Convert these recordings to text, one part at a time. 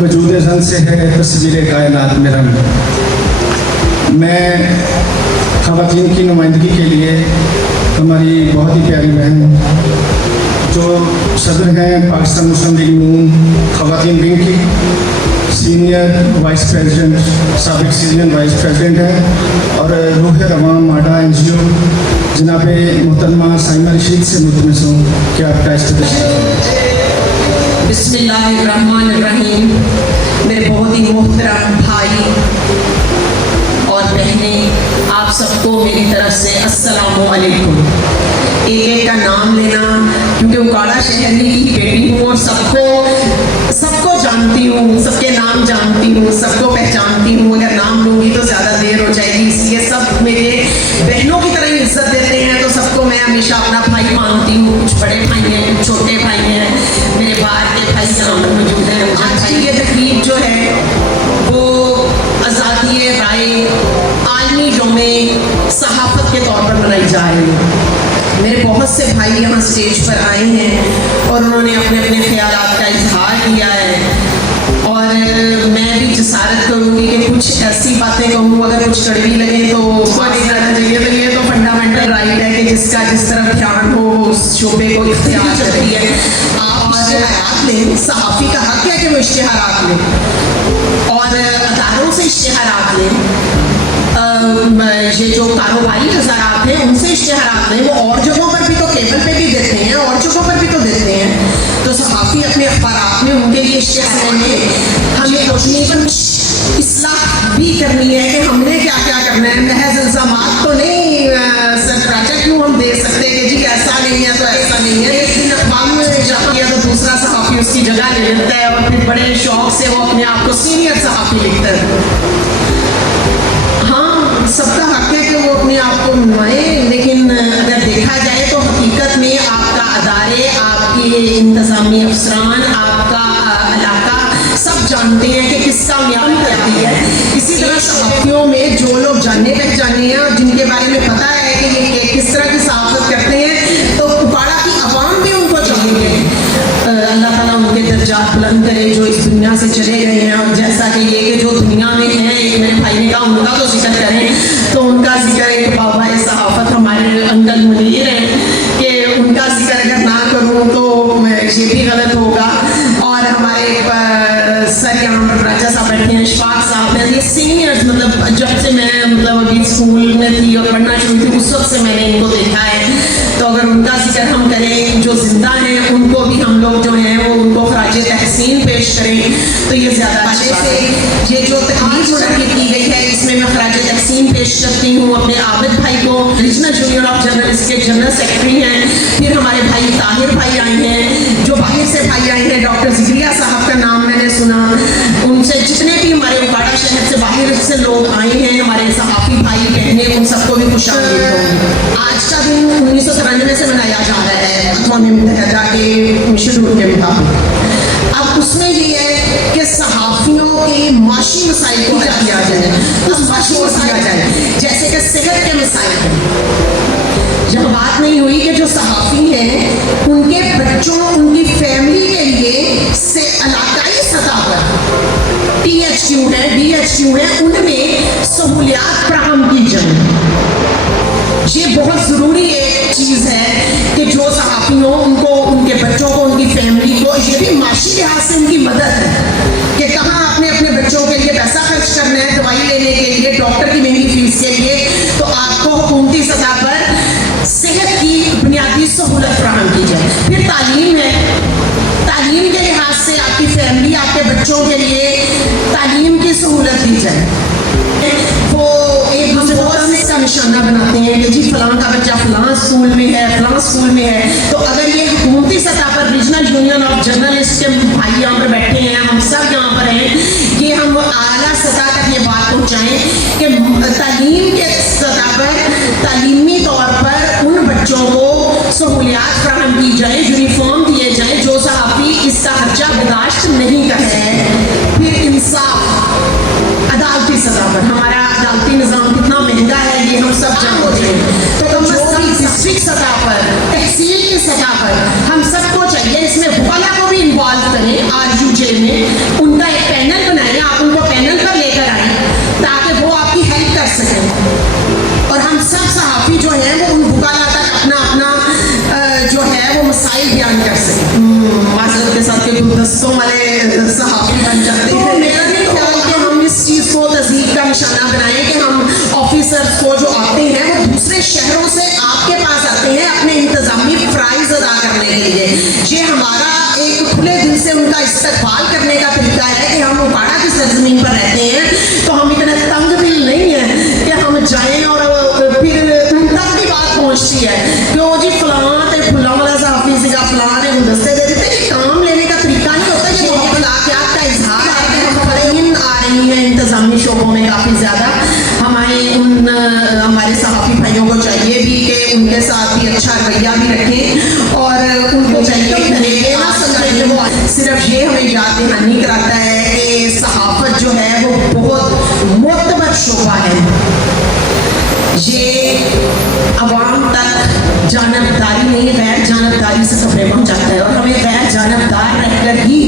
वजूद ज़न से है तस्वीर कायनात में रंग। मैं ख़वातीन की नुमाइंदगी के लिए हमारी बहुत ही प्यारी बहन जो सदर हैं पाकिस्तान मुस्लिम लीग नून ख़वातीन विंग की, सीनियर वाइस प्रेसिडेंट साबिक सीनियर वाइस प्रेसिडेंट हैं और रूह रवां माडा NGO जनाब मोहतरमा साइमा रशीद से मुतमस हूँ कि आपका इस्तेमाल। बिस्मिल्लाहिर्रहमानिर्रहीम। मेरे बहुत ही मोहतरम भाई और बहनें, आप सबको मेरी तरफ से अस्सलामु अलैकुम। एक एक का नाम लेना, क्योंकि उकाड़ा शहरी की बेटी हूँ और सबको जानती हूँ, सबके नाम जानती हूँ, सबको पहचानती हूँ। अगर नाम लूँगी तो ज़्यादा देर हो जाएगी, इसलिए सब मेरे बहनों की तरह ही इज्जत देते हैं, तो सबको मैं हमेशा अपना भाई मानती हूँ। कुछ बड़े भाई हैं, कुछ छोटे भाई हैं, मेरे बाहर के भाई यहाँ पर मौजूद हैं। आज की ये तकरीब जो है वो आज़ादी राय आलमी यौमे सहाफ़त के तौर पर मनाई जा रही है। मेरे बहुत से भाई यहाँ स्टेज पर आए हैं और उन्होंने अपने अपने ख्यालात का इजहार किया है, और मैं भी जसारत करूँगी कि कुछ ऐसी बातें कहूँ, अगर कुछ कड़वी लगे तो नहीं करना चाहिए। तो ये तो फंडामेंटल राइट है कि जिसका जिस तरफ ध्यान हो उस शोबे को इख्तियार करती है। आप इश्तिहारात लें, सहाफ़ी का हक है कि वो इश्तिहारात लें और अदारों से इश्तिहारात लें। ये जो कारोबारी हज़ारात हैं उनसे इश्तिहारात लें, वो और जगहों पर भी तो केबल पे भी देते हैं, और जगहों पर भी तो देते हैं। तो सहाफ़ी अपने अखबारात में उनके लिए इश्तिहार लें। हमें रोशनी पर इस्लाह भी करनी है कि हमने क्या क्या करना है। महज इल्ज़ामात तो नहीं सरप्राइज क्यों हम दे सकते कि जी ऐसा नहीं है तो ऐसा नहीं है। लेकिन अखबार में जहाँ किया तो दूसरा सहाफ़ी उसकी जगह ले लेता है और फिर बड़े शौक से वो अपने आप को सीनियर सहाफ़ी लिखता है। सबका हक है कि वो अपने आप को मनवाएं, लेकिन अगर देखा जाए तो हकीकत में आपका अदारे, आपके इंतज़ामी अफसरान, आपका इलाका सब जानते हैं कि किसका म्यान करती है। इसी तरह सहाफ़ियों में जो लोग जाने पहचाने हैं और जिनके बारे में पता है कि ये किस तरह की सहाफ़त करते हैं, तो उकाड़ा की अवाम भी उनको चाहिए। अल्लाह ताला उनके दर्जात बुलंद करे जो इस दुनिया से चले गए हैं। और जैसा कि ये कि जो दुनिया में हैं, एक मेरे भाई ने कहा उनका तो जिक्र करें, तो उनका जिक्र एक बाबा सहाफ़त हमारे अंकल मुनीर हैं कि उनका जिक्र अगर ना करूँ तो ये भी गलत होगा। और हमारे सर यहाँ पर राजा साहब बैठे हैं, इशफाक साहब हैं, ये सीनियर्स, मतलब जब से मैं अभी स्कूल में थी और पढ़ना शुरू थी उस वक्त से मैंने इनको देखा है। तो अगर उनका जिक्र हम करें, जो जिंदा हैं उनको भी हम लोग जो हैं वो उनको खराज तहसीन पेश करें तो ये ज़्यादा अच्छे से। ये जो तकरीर मुनक़िद की गई है इसमें मैं खराज तहसीन पेश करती हूँ अपने आबिद भाई को, रीजनल जूनियर ऑफ जर्नलिस्ट के जनरल सेक्रेटरी हैं। फिर हमारे भाई ताहिर भाई आए हैं, जो बाहर से भाई आए हैं, डॉक्टर ज़िक्रिया साहब का नाम मैंने सुना। उनसे जितने भी हमारे उकाड़ा शहर से बाहर से लोग आए हैं, हमारे सहाफ़ी भाई बहनें, उन सबको भी खुशामदीद होगी। आज का दिन 1993 से मनाया जा रहा है अक़वाम मुत्तहिदा के शेड्यूल के मुताबिक। अब उसमें ये है कि सहाफ़ियों के माशी मसाइल को हल किया जाए, उस माशी मसाइल जाए जैसे कि सेहत के मसाइल हैं। जब बात नहीं हुई कि जो सहाफ़ी हैं उनके बच्चों, उनकी फैमिली के लिए से इलाकाई सतह पर THQ है, DHQ है, उनमें सहूलियात फराहम की जाए। ये बहुत ज़रूरी एक चीज़ है कि जो सहाफ़ी हो उनको, उनके बच्चों को, उनकी फैमिली को, ये भी माशी लिहाज से उनकी मदद है कि कहाँ अपने अपने बच्चों के लिए पैसा खर्च करना है, दवाई लेने के लिए, डॉक्टर की महंगी फीस के लिए। तो आपको हुकूमती सतह पर सेहत की बुनियादी सहूलत फराहम की जाए। फिर तालीम है, तालीम के लिहाज से आपकी फैमिली, आपके बच्चों के लिए तालीम की सहूलत दी जाए। वो एक दूसरे को इसका निशाना बनाते हैं कि जी फलां का बच्चा फलां स्कूल में है, फलां स्कूल में है। तो अगर ये हुकूमती सतह पर रीजनल यूनियन ऑफ जर्नलिस्ट के भाई यहाँ पर बैठे हैं, हम सब यहाँ पर हैं, ये हम आला सतह तक ये बात पहुँचाएँ कि तालीम के सतह पर तालीमी तौर पर उन बच्चों को सहूलियात फराहम की जाए, यूनिफॉर्म दिए जाए, जो सहाफ़ी इसका खर्चा बर्दाश्त नहीं कर रहे। फिर इंसाफ अदालती सतह पर, हमारा अदालती निज़ाम कितना महंगा है ये हम सब जानते हैं। तो कम से कम डिस्ट्रिक्ट सतह पर, तहसील की सतह पर हम सबको चाहिए इसमें वकला को भी इन्वॉल्व करें RUJ में, उनका आई हैं इंतज़ामी शोबों में काफ़ी ज़्यादा। हमारे सहाफ़ी भाइयों को चाहिए भी कि उनके साथ भी अच्छा रवैया भी रखें और उनको चाहिए कि ना समझें कि वो सिर्फ ये हमें याद दहानी कराता है कि सहाफ़त जो है वो बहुत मोतबर शोबा है। ये अवाम तक जानबदारी नहीं, गैर जानबदारी से खबरें पहुँचाता है और हमें गैर जानबदार रहकर ही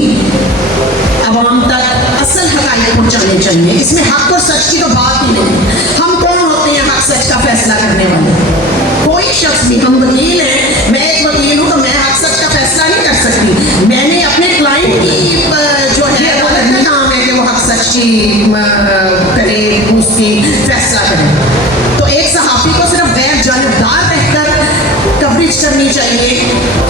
अवाम तक असल हक़ाइक़ पहुँचाने चाहिए। इसमें हक़ और सच की तो बात ही नहीं। हम कौन होते हैं हक़ सच का फैसला करने वाले? कोई शख्स भी, हम वकील हैं, मैं एक वकील हूँ तो मैं हक़ सच का फैसला नहीं कर सकती। मैंने अपने क्लाइंट की जो है अदालत का काम है कि वो हक़ सच की करे, उसकी फैसला करे। तो एक सहाफ़ी को सिर्फ गैर जानबदार रहकर कवरेज करनी चाहिए,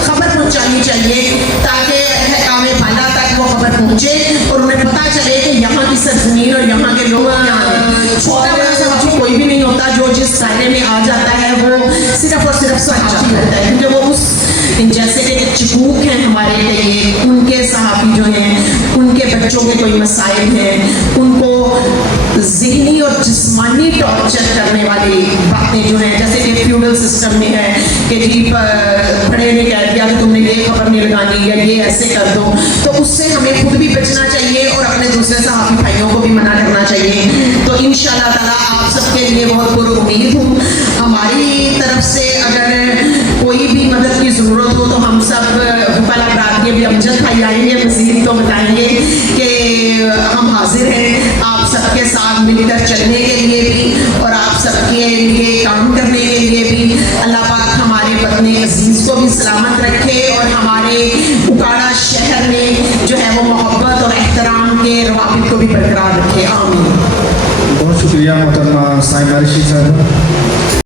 खबर पहुँचानी चाहिए ताकि काम भाला तक वो खबर पहुँचे और उन्हें पता चले कि यहाँ की सरजमीन और यहाँ के लोग छोटा बड़ा सहाफ़ी कोई भी नहीं होता जो जिस दायरे में आ जाता है वो सिर्फ और सिर्फ सहाफ़ी होता है, क्योंकि वो उस जैसे कि चकूक हैं हमारे लिए, उनके सहाफ़ी जो हैं उनके बच्चों के कोई मसाइल हैं, उनको ज़हनी और जिस्मानी टॉर्चर करने वाली बातें जो हैं, जैसे कि फ्यूडल सिस्टम में है कि जी बड़े ने कह दिया कि तुमने ये खबर नहीं लगानी या ये ऐसे कर दो, तो उससे हमें खुद भी बचना चाहिए और अपने दूसरे सहाफ़ी भाइयों को भी मना करना चाहिए। तो इंशाअल्लाह ताला आप सबके लिए बहुत पुरुम्मीद हूँ। हमारी तरफ से अगर कोई भी मदद की ज़रूरत हो तो हम सब हुक्काला बरात के भी अमजद भाई आएंगे, मज़ीद तो बताएंगे कि हम हाजिर हैं आप सबके साथ मिलकर चलने के लिए भी और आप सबके लिए काम करने के लिए भी। अल्लाह पाक हमारे वतन अजीज़ को भी सलामत रखे और हमारे उकाड़ा शहर में जो है वो मोहब्बत और एहतराम के रवाबित को भी बरकरार रखे। आमीन। बहुत शुक्रिया मोहतरमा साहिबा रशीद साहब।